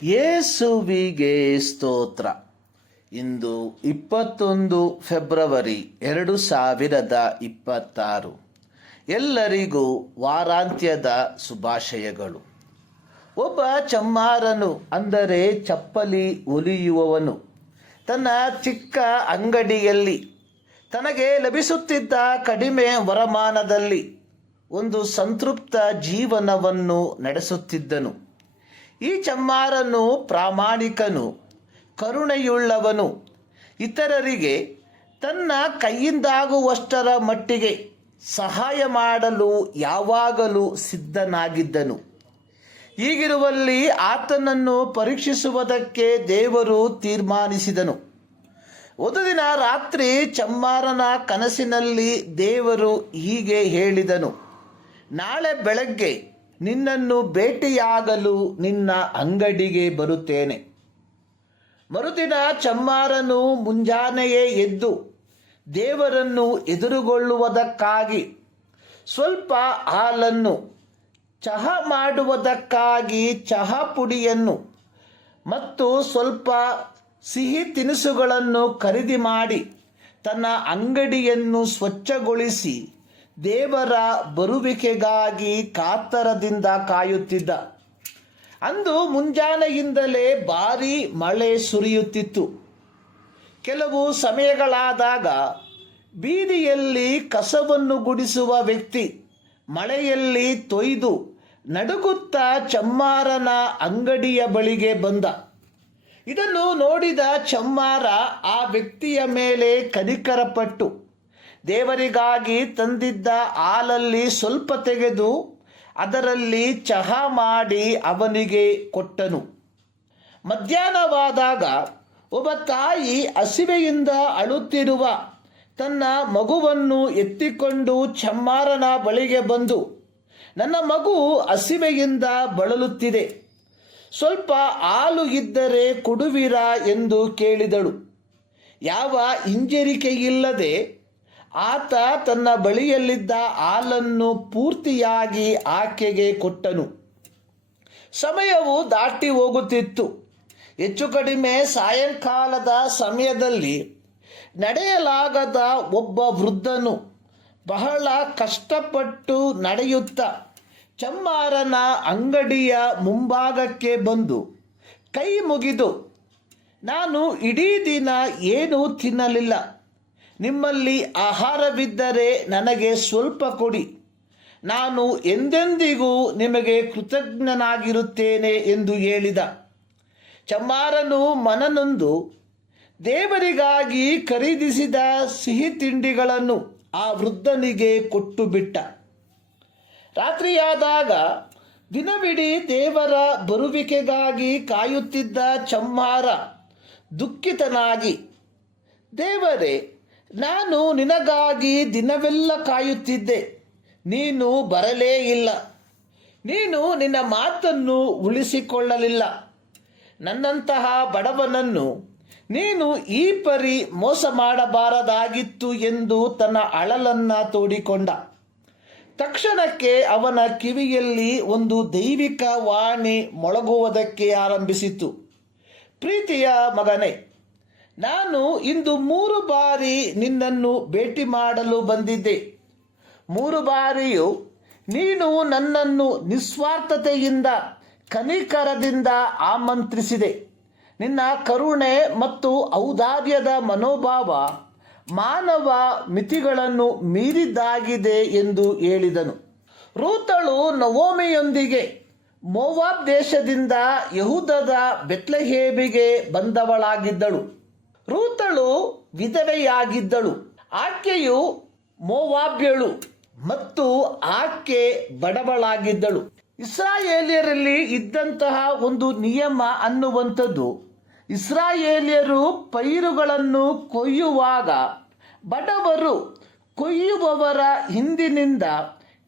ಯೇಸುವಿಗೆ ಸ್ತೋತ್ರ. ಇಂದು 21 ಫೆಬ್ರವರಿ 2026. ಎಲ್ಲರಿಗೂ ವಾರಾಂತ್ಯದ ಶುಭಾಶಯಗಳು. ಒಬ್ಬ ಚಮ್ಮಾರನು, ಅಂದರೆ ಚಪ್ಪಲಿ ಹೊಲಿಯುವವನು, ತನ್ನ ಚಿಕ್ಕ ಅಂಗಡಿಯಲ್ಲಿ ತನಗೆ ಲಭಿಸುತ್ತಿದ್ದ ಕಡಿಮೆ ವರಮಾನದಲ್ಲಿ ಒಂದು ಸಂತೃಪ್ತ ಜೀವನವನ್ನು ನಡೆಸುತ್ತಿದ್ದನು. ಈ ಚಮ್ಮಾರನು ಪ್ರಾಮಾಣಿಕನು, ಕರುಣೆಯುಳ್ಳವನು, ಇತರರಿಗೆ ತನ್ನ ಕೈಯಿಂದಾಗುವಷ್ಟರ ಮಟ್ಟಿಗೆ ಸಹಾಯ ಮಾಡಲು ಯಾವಾಗಲೂ ಸಿದ್ಧನಾಗಿದ್ದನು. ಹೀಗಿರುವಲ್ಲಿ ಆತನನ್ನು ಪರೀಕ್ಷಿಸುವುದಕ್ಕೆ ದೇವರು ತೀರ್ಮಾನಿಸಿದನು. ಒಂದು ದಿನ ರಾತ್ರಿ ಚಮ್ಮಾರನ ಕನಸಿನಲ್ಲಿ ದೇವರು ಹೀಗೆ ಹೇಳಿದನು: ನಾಳೆ ಬೆಳಗ್ಗೆ ನಿನ್ನನ್ನು ಭೇಟಿಯಾಗಲು ನಿನ್ನ ಅಂಗಡಿಗೆ ಬರುತ್ತೇನೆ. ಮರುದಿನ ಚಮ್ಮಾರನು ಮುಂಜಾನೆಯೇ ಎದ್ದು ದೇವರನ್ನು ಎದುರುಗೊಳ್ಳುವುದಕ್ಕಾಗಿ ಸ್ವಲ್ಪ ಹಾಲನ್ನು, ಚಹಾ ಮಾಡುವುದಕ್ಕಾಗಿ ಚಹಾ ಪುಡಿಯನ್ನು ಮತ್ತು ಸ್ವಲ್ಪ ಸಿಹಿ ತಿನಿಸುಗಳನ್ನು ಖರೀದಿ ಮಾಡಿ ತನ್ನ ಅಂಗಡಿಯನ್ನು ಸ್ವಚ್ಛಗೊಳಿಸಿ ದೇವರ ಬರುವಿಕೆಗಾಗಿ ಕಾತರದಿಂದ ಕಾಯುತ್ತಿದ್ದ. ಅಂದು ಮುಂಜಾನೆಯಿಂದಲೇ ಭಾರೀ ಮಳೆ ಸುರಿಯುತ್ತಿತ್ತು. ಕೆಲವು ಸಮಯಗಳಾದಾಗ ಬೀದಿಯಲ್ಲಿ ಕಸವನ್ನು ಗುಡಿಸುವ ವ್ಯಕ್ತಿ ಮಳೆಯಲ್ಲಿ ತೊಯ್ದು ನಡುಗುತ್ತಾ ಚಮ್ಮಾರನ ಅಂಗಡಿಯ ಬಳಿಗೆ ಬಂದ. ಇದನ್ನು ನೋಡಿದ ಚಮ್ಮಾರ ಆ ವ್ಯಕ್ತಿಯ ಮೇಲೆ ಕನಿಕರಪಟ್ಟು ದೇವರಿಗಾಗಿ ತಂದಿದ್ದ ಹಾಲಲ್ಲಿ ಸ್ವಲ್ಪ ತೆಗೆದು ಅದರಲ್ಲಿ ಚಹಾ ಮಾಡಿ ಅವನಿಗೆ ಕೊಟ್ಟನು. ಮಧ್ಯಾಹ್ನವಾದಾಗ ಒಬ್ಬ ತಾಯಿ ಹಸಿವೆಯಿಂದ ಅಳುತ್ತಿರುವ ತನ್ನ ಮಗುವನ್ನು ಎತ್ತಿಕೊಂಡು ಚಮ್ಮಾರನ ಬಳಿಗೆ ಬಂದು, ನನ್ನ ಮಗು ಹಸಿವೆಯಿಂದ ಬಳಲುತ್ತಿದೆ, ಸ್ವಲ್ಪ ಹಾಲು ಇದ್ದರೆ ಕೊಡುವಿರಾ ಎಂದು ಕೇಳಿದಳು. ಯಾವ ಹಿಂಜರಿಕೆಯಿಲ್ಲದೆ ಆತ ತನ್ನ ಬಳಿಯಲ್ಲಿದ್ದ ಹಾಲನ್ನು ಪೂರ್ತಿಯಾಗಿ ಆಕೆಗೆ ಕೊಟ್ಟನು. ಸಮಯವು ದಾಟಿ ಹೋಗುತ್ತಿತ್ತು. ಹೆಚ್ಚು ಕಡಿಮೆ ಸಾಯಂಕಾಲದ ಸಮಯದಲ್ಲಿ ನಡೆಯಲಾಗದ ಒಬ್ಬ ವೃದ್ಧನು ಬಹಳ ಕಷ್ಟಪಟ್ಟು ನಡೆಯುತ್ತಾ ಚಮ್ಮಾರನ ಅಂಗಡಿಯ ಮುಂಭಾಗಕ್ಕೆ ಬಂದು ಕೈ ಮುಗಿದು, ನಾನು ಇಡೀ ದಿನ ಏನೂ ತಿನ್ನಲಿಲ್ಲ, ನಿಮ್ಮಲ್ಲಿ ಆಹಾರವಿದ್ದರೆ ನನಗೆ ಸ್ವಲ್ಪ ಕೊಡಿ, ನಾನು ಎಂದೆಂದಿಗೂ ನಿಮಗೆ ಕೃತಜ್ಞನಾಗಿರುತ್ತೇನೆ ಎಂದು ಹೇಳಿದ. ಚಮ್ಮಾರನು ಮನನೊಂದು ದೇವರಿಗಾಗಿ ಖರೀದಿಸಿದ ಸಿಹಿ ತಿಂಡಿಗಳನ್ನು ಆ ವೃದ್ಧನಿಗೆ ಕೊಟ್ಟು ಬಿಟ್ಟ. ರಾತ್ರಿಯಾದಾಗ ದಿನವಿಡೀ ದೇವರ ಬರುವಿಕೆಗಾಗಿ ಕಾಯುತ್ತಿದ್ದ ಚಮ್ಮಾರ ದುಃಖಿತನಾಗಿ, ದೇವರೇ, ನಾನು ನಿನಗಾಗಿ ದಿನವೆಲ್ಲ ಕಾಯುತ್ತಿದ್ದೆ, ನೀನು ಬರಲೇ ಇಲ್ಲ, ನೀನು ನಿನ್ನ ಮಾತನ್ನು ಉಳಿಸಿಕೊಳ್ಳಲಿಲ್ಲ, ನನ್ನಂತಹ ಬಡವನನ್ನು ನೀನು ಈ ಪರಿ ಮೋಸ ಮಾಡಬಾರದಾಗಿತ್ತು ಎಂದು ತನ್ನ ಅಳಲನ್ನು ತೋಡಿಕೊಂಡ. ತಕ್ಷಣಕ್ಕೆ ಅವನ ಕಿವಿಯಲ್ಲಿ ಒಂದು ದೈವಿಕ ವಾಣಿ ಮೊಳಗುವುದಕ್ಕೆ ಆರಂಭಿಸಿತು. ಪ್ರೀತಿಯ ಮಗನೇ, ನಾನು ಇಂದು 3 ಬಾರಿ ನಿನ್ನನ್ನು ಭೇಟಿ ಮಾಡಲು ಬಂದಿದ್ದೆ. 3 ಬಾರಿಯೂ ನೀನು ನನ್ನನ್ನು ನಿಸ್ವಾರ್ಥತೆಯಿಂದ, ಕನಿಕರದಿಂದ ಆಮಂತ್ರಿಸಿದೆ. ನಿನ್ನ ಕರುಣೆ ಮತ್ತು ಔದಾರ್ಯದ ಮನೋಭಾವ ಮಾನವ ಮಿತಿಗಳನ್ನು ಮೀರಿದ್ದಾಗಿದೆ ಎಂದು ಹೇಳಿದನು. ರೂತಳು ನವೋಮಿಯೊಂದಿಗೆ ಮೋವಾಬ್ ದೇಶದಿಂದ ಯೆಹೂದದ ಬೆತ್ಲೆಹೇಮಿಗೆ ಬಂದವಳಾಗಿದ್ದಳು. ರೂತಳು ವಿಧವೆಯಾಗಿದ್ದಳು. ಆಕೆಯು ಮೋವಾಬ್ಯಳು ಮತ್ತು ಆಕೆ ಬಡವಳಾಗಿದ್ದಳು. ಇಸ್ರಾಯೇಲ್ಯರಲ್ಲಿ ಇದ್ದಂತಹ ಒಂದು ನಿಯಮ ಅನ್ನುವಂಥದ್ದು, ಇಸ್ರಾಯೇಲ್ಯರು ಪೈರುಗಳನ್ನು ಕೊಯ್ಯುವಾಗ ಬಡವರು ಕೊಯ್ಯುವವರ ಹಿಂದಿನಿಂದ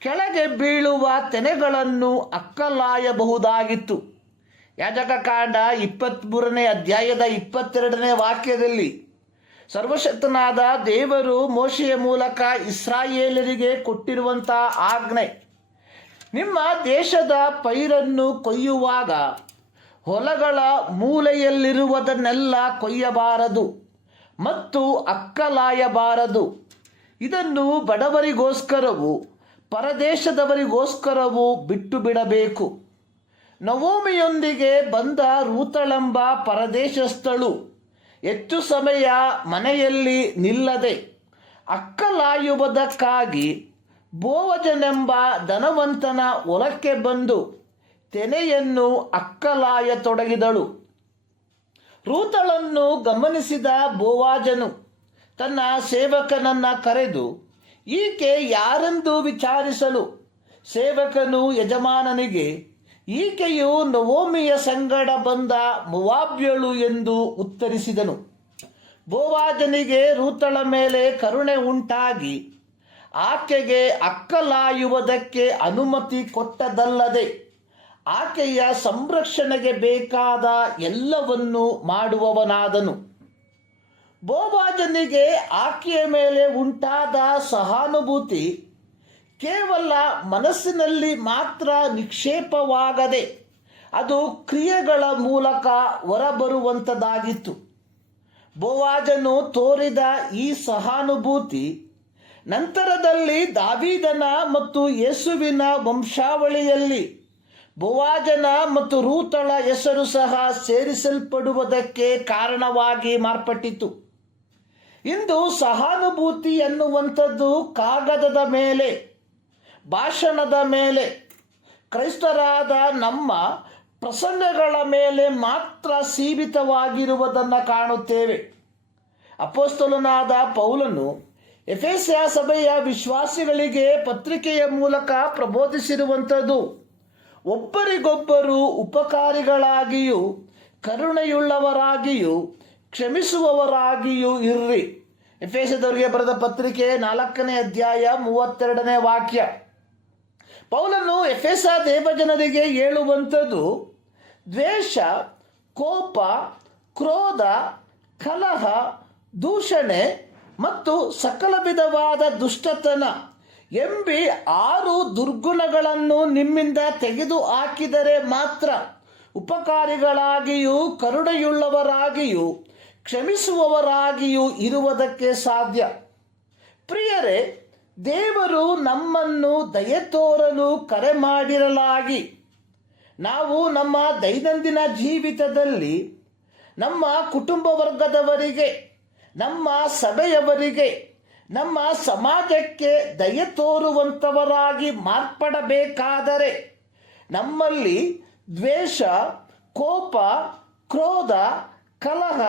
ಕೆಳಗೆ ಬೀಳುವ ತೆನೆಗಳನ್ನು ಅಕ್ಕಲಾಯಬಹುದಾಗಿತ್ತು. ಯಾಜಕಕಾಂಡ 23ನೇ ಅಧ್ಯಾಯದ 22ನೇ ವಾಕ್ಯದಲ್ಲಿ ಸರ್ವಶಕ್ತನಾದ ದೇವರು ಮೋಶೆಯ ಮೂಲಕ ಇಸ್ರಾಯೇಲರಿಗೆ ಕೊಟ್ಟಿರುವಂತಹ ಆಜ್ಞೆ, ನಿಮ್ಮ ದೇಶದ ಪೈರನ್ನು ಕೊಯ್ಯುವಾಗ ಹೊಲಗಳ ಮೂಲೆಯಲ್ಲಿರುವುದನ್ನೆಲ್ಲ ಕೊಯ್ಯಬಾರದು ಮತ್ತು ಅಕ್ಕಲಾಯಬಾರದು. ಇದನ್ನು ಬಡವರಿಗೋಸ್ಕರವೂ ಪರದೇಶದವರಿಗೋಸ್ಕರವೂ ಬಿಟ್ಟು ಬಿಡಬೇಕು. ನವೋಮಿಯೊಂದಿಗೆ ಬಂದ ರೂತಳೆಂಬ ಪರದೇಶಸ್ಥಳು ಹೆಚ್ಚು ಸಮಯ ಮನೆಯಲ್ಲಿ ನಿಲ್ಲದೆ ಅಕ್ಕಲಾಯುವುದಕ್ಕಾಗಿ ಬೋವಜನೆಂಬ ಧನವಂತನ ಹೊಲಕ್ಕೆ ಬಂದು ತೆನೆಯನ್ನು ಅಕ್ಕಲಾಯತೊಡಗಿದಳು. ರೂತಳನ್ನು ಗಮನಿಸಿದ ಬೋವಾಜನು ತನ್ನ ಸೇವಕನನ್ನು ಕರೆದು ಈಕೆ ಯಾರೆಂದು ವಿಚಾರಿಸಲು, ಸೇವಕನು ಯಜಮಾನನಿಗೆ ಈಕೆಯು ನವೋಮಿಯ ಸಂಗಡ ಬಂದ ಮೊವಾಬ್ಯಳು ಎಂದು ಉತ್ತರಿಸಿದನು. ಬೋವಾಜನಿಗೆ ರೂತಳ ಮೇಲೆ ಕರುಣೆ ಉಂಟಾಗಿ ಆಕೆಗೆ ಅಕ್ಕಲಾಯುವುದಕ್ಕೆ ಅನುಮತಿ ಕೊಟ್ಟದಲ್ಲದೆ ಆಕೆಯ ಸಂರಕ್ಷಣೆಗೆ ಬೇಕಾದ ಎಲ್ಲವನ್ನೂ ಮಾಡುವವನಾದನು. ಬೋವಾಜನಿಗೆ ಆಕೆಯ ಮೇಲೆ ಉಂಟಾದ ಸಹಾನುಭೂತಿ ಕೇವಲ ಮನಸ್ಸಿನಲ್ಲಿ ಮಾತ್ರ ನಿಕ್ಷೇಪವಾಗದೆ ಅದು ಕ್ರಿಯೆಗಳ ಮೂಲಕ ಹೊರಬರುವಂಥದ್ದಾಗಿತ್ತು. ಬೋವಾಜನು ತೋರಿದ ಈ ಸಹಾನುಭೂತಿ ನಂತರದಲ್ಲಿ ದಾವೀದನ ಮತ್ತು ಯೇಸುವಿನ ವಂಶಾವಳಿಯಲ್ಲಿ ಬೋವಾಜನ ಮತ್ತು ರೂತಳ ಹೆಸರು ಸಹ ಸೇರಿಸಲ್ಪಡುವುದಕ್ಕೆ ಕಾರಣವಾಗಿ ಮಾರ್ಪಟ್ಟಿತು. ಇಂದು ಸಹಾನುಭೂತಿ ಎನ್ನುವಂಥದ್ದು ಕಾಗದದ ಮೇಲೆ, ಭಾಷಣದ ಮೇಲೆ, ಕ್ರೈಸ್ತರಾದ ನಮ್ಮ ಪ್ರಸಂಗಗಳ ಮೇಲೆ ಮಾತ್ರ ಸೀಮಿತವಾಗಿರುವುದನ್ನು ಕಾಣುತ್ತೇವೆ. ಅಪೊಸ್ತಲನಾದ ಪೌಲನು ಎಫೆಸ ಸಭೆಯ ವಿಶ್ವಾಸಿಗಳಿಗೆ ಪತ್ರಿಕೆಯ ಮೂಲಕ ಪ್ರಬೋಧಿಸಿರುವಂಥದ್ದು ಒಬ್ಬರಿಗೊಬ್ಬರು ಉಪಕಾರಿಗಳಾಗಿಯೂ ಕರುಣೆಯುಳ್ಳವರಾಗಿಯೂ ಕ್ಷಮಿಸುವವರಾಗಿಯೂ ಇರ್ರಿ. ಎಫೆಸದವರಿಗೆ ಬರೆದ ಪತ್ರಿಕೆ 4ನೇ ಅಧ್ಯಾಯ 32ನೇ ವಾಕ್ಯ. ಪೌಲನು ಎಫೆಸ ದೇವಜನರಿಗೆ ಹೇಳುವಂಥದ್ದು ದ್ವೇಷ, ಕೋಪ, ಕ್ರೋಧ, ಕಲಹ, ದೂಷಣೆ ಮತ್ತು ಸಕಲ ವಿಧವಾದ ದುಷ್ಟತನ ಎಂಬಿ 6 ದುರ್ಗುಣಗಳನ್ನು ನಿಮ್ಮಿಂದ ತೆಗೆದು ಹಾಕಿದರೆ ಮಾತ್ರ ಉಪಕಾರಿಗಳಾಗಿಯೂ ಕರುಣೆಯುಳ್ಳವರಾಗಿಯೂ ಕ್ಷಮಿಸುವವರಾಗಿಯೂ ಇರುವುದಕ್ಕೆ ಸಾಧ್ಯ. ಪ್ರಿಯರೇ, ದೇವರು ನಮ್ಮನ್ನು ದಯೆ ತೋರಲು ಕರೆ ಮಾಡಿರಲಾಗಿ ನಾವು ನಮ್ಮ ದೈನಂದಿನ ಜೀವಿತದಲ್ಲಿ ನಮ್ಮ ಕುಟುಂಬ ವರ್ಗದವರಿಗೆ, ನಮ್ಮ ಸಭೆಯವರಿಗೆ, ನಮ್ಮ ಸಮಾಜಕ್ಕೆ ದಯೆ ತೋರುವಂಥವರಾಗಿ ಮಾರ್ಪಡಬೇಕಾದರೆ ನಮ್ಮಲ್ಲಿ ದ್ವೇಷ, ಕೋಪ, ಕ್ರೋಧ, ಕಲಹ,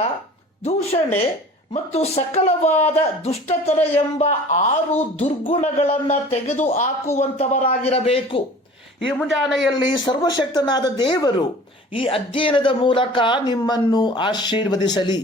ದೂಷಣೆ ಮತ್ತು ಸಕಲವಾದ ದುಷ್ಟತನ ಎಂಬ 6 ದುರ್ಗುಣಗಳನ್ನು ತೆಗೆದು ಹಾಕುವಂಥವರಾಗಿರಬೇಕು. ಈ ಮುಂಜಾನೆಯಲ್ಲಿ ಸರ್ವಶಕ್ತನಾದ ದೇವರು ಈ ಅಧ್ಯಯನದ ಮೂಲಕ ನಿಮ್ಮನ್ನು ಆಶೀರ್ವದಿಸಲಿ.